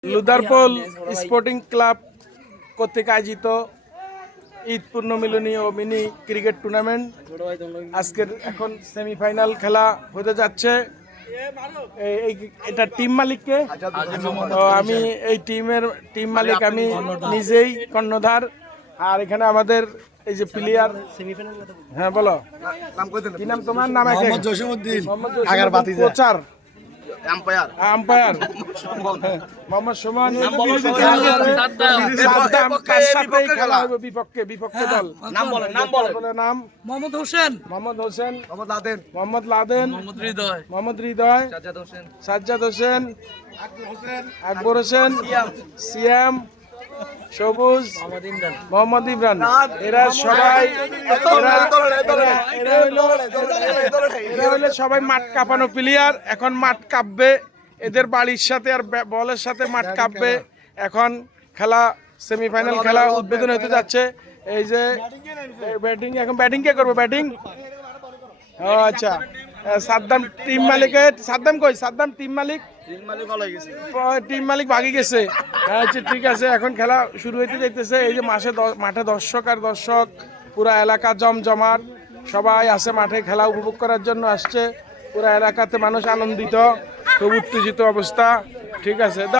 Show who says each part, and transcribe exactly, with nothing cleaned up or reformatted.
Speaker 1: লুদারপোল sporting club কর্তৃক আয়োজিত ঈদ পূর্ণমিলনী ও মিনি ক্রিকেট টুর্নামেন্ট আজকের এখন সেমিফাইনাল খেলা হতে যাচ্ছে। এটা টিম মালিককে আমি এই টিমের টিম মালিক আমি নিজেই কর্ণধার। আর এখানে আমাদের এই যে প্লেয়ার, হ্যাঁ বলো কি নাম তোমার? নাম
Speaker 2: মোহাম্মদ জসিমউদ্দিন
Speaker 1: কোচার
Speaker 2: আম্পায়ার
Speaker 1: আম্পায়ার মোহাম্মদ সুমন, খেলা হবে বিপক্ষে বিপক্ষে দল।
Speaker 2: নাম বলেন নাম বলেন
Speaker 1: নাম
Speaker 3: মোহাম্মদ হোসেন,
Speaker 1: মোহাম্মদ হোসেন,
Speaker 2: মোহাম্মদ লাদেন
Speaker 1: মোহাম্মদ লাদেন,
Speaker 3: মোহাম্মদ হৃদয়,
Speaker 1: মোহাম্মদ হৃদয়,
Speaker 2: সাজ্জাদ হোসেন
Speaker 1: সাজ্জাদ হোসেন, আকবর হোসেন, সিয়াম, সবুজ, মোহাম্মদ ইমরান। এরা সবাই এরা এরা হইলো এরা হইলো সবাই মাঠ কাঁপানো প্লেয়ার। এখন মাঠ কাঁপবে, এদের বাড়ির সাথে আর বলের সাথে মাঠ কাঁপবে। এখন খেলা সেমিফাইনাল খেলা উদ্বোধন হতে যাচ্ছে। এই যে ব্যাটিং, এখন ব্যাটিং কে করবে? ব্যাটিং ও আচ্ছা, সাদ্দাম টিম মালিকের। সাদ্দাম কই? সাদ্দাম টিম মালিক টিম মালিক ভাগি গেছে। আচ্ছা ঠিক আছে, এখন খেলা শুরু হইতে যাইতেছে। এই যে মাসে মাঠে দর্শক আর দর্শক, পুরা এলাকা জমজমাট, সবাই আছে মাঠে খেলা উপভোগ করার জন্য আসছে। পুরা এলাকাতে মানুষ আনন্দিত, খুব উত্তেজিত অবস্থা। ঠিক আছে।